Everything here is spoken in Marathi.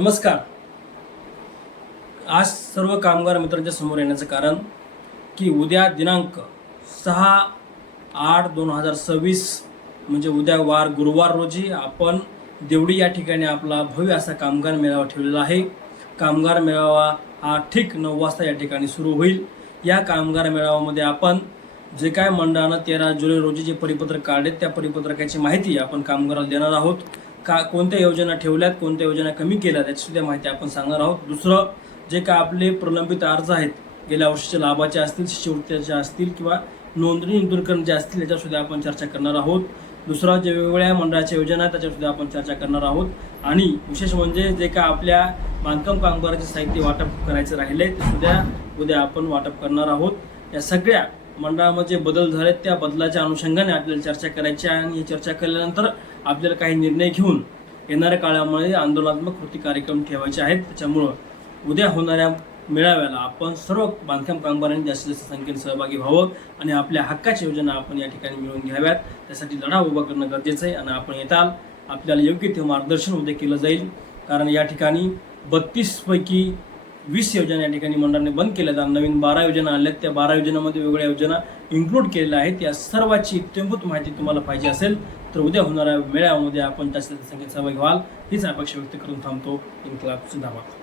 नमस्कार. आज सर्व कामगार मित्रांच्या समोर येण्याचं कारण की उद्या दिनांक 6/8/2026 म्हणजे उद्या वार गुरुवार रोजी आपण देवडी या ठिकाणी आपला भव्य असा कामगार मेळावा ठेवलेला आहे. कामगार मेळावा हा ठीक 9 वाजता या ठिकाणी सुरू होईल. या कामगार मेळाव्यामध्ये आपण जे काय मंडळानं 13 जुलै रोजी जे परिपत्रक काढले त्या परिपत्रकाची माहिती आपण कामगाराला देणार आहोत. कोणत्या योजना ठेवल्यात, कोणत्या योजना कमी केल्या त्याची सुद्धा माहिती आपण सांगणार आहोत. दुसरं, जे काय आपले प्रलंबित अर्ज आहेत गेल्या वर्षीच्या लाभाचे असतील, शिष्यवृत्तीचे असतील किंवा नोंदणी नूतनीकरण असतील याच्यावर सुद्धा आपण चर्चा करणार आहोत. दुसरं, जे वेगवेगळ्या मंडळाच्या योजना आहेत त्याच्यावर सुद्धा आपण चर्चा करणार आहोत. आणि विशेष म्हणजे जे काय आपल्या बांधकाम कामगाराचे साहित्य वाटप करायचं राहिले ते सुद्धा उद्या आपण वाटप करणार आहोत. या सगळ्या मंडळामध्ये बदल झालेत त्या बदलाच्या अनुषंगाने आपल्याला चर्चा करायची आहे आणि ही चर्चा केल्यानंतर आपल्याला काही निर्णय घेऊन येणाऱ्या काळामध्ये आंदोलनात्मक कृती कार्यक्रम ठेवायचे आहेत. त्याच्यामुळं उद्या होणाऱ्या मेळाव्याला आपण सर्व बांधकाम कामगारांनी जास्तीत जास्त संख्येने सहभागी व्हावं आणि आपल्या हक्काच्या योजना आपण या ठिकाणी मिळवून घ्याव्यात. त्यासाठी लढा उभा करणं गरजेचं आहे आणि आपण येताल आपल्याला योग्य ते मार्गदर्शन उद्या केलं जाईल. कारण या ठिकाणी 32 पैकी 20 योजना या ठिकाणी मंडळाने बंद केल्या आहेत. नवीन 12 योजना आल्यात. त्या 12 योजनांमध्ये वेगवेगळ्या योजना इन्क्लूड केलेल्या आहेत. या सर्वाची इत्यंभूत माहिती तुम्हाला पाहिजे असेल तर उद्या होणाऱ्या मेळाव्यामध्ये आपण जास्तीत जास्त संख्येत सहभागी व्हाल हीच अपेक्षा व्यक्त करून थांबतो. इन्क्लाब जिंदाबाद.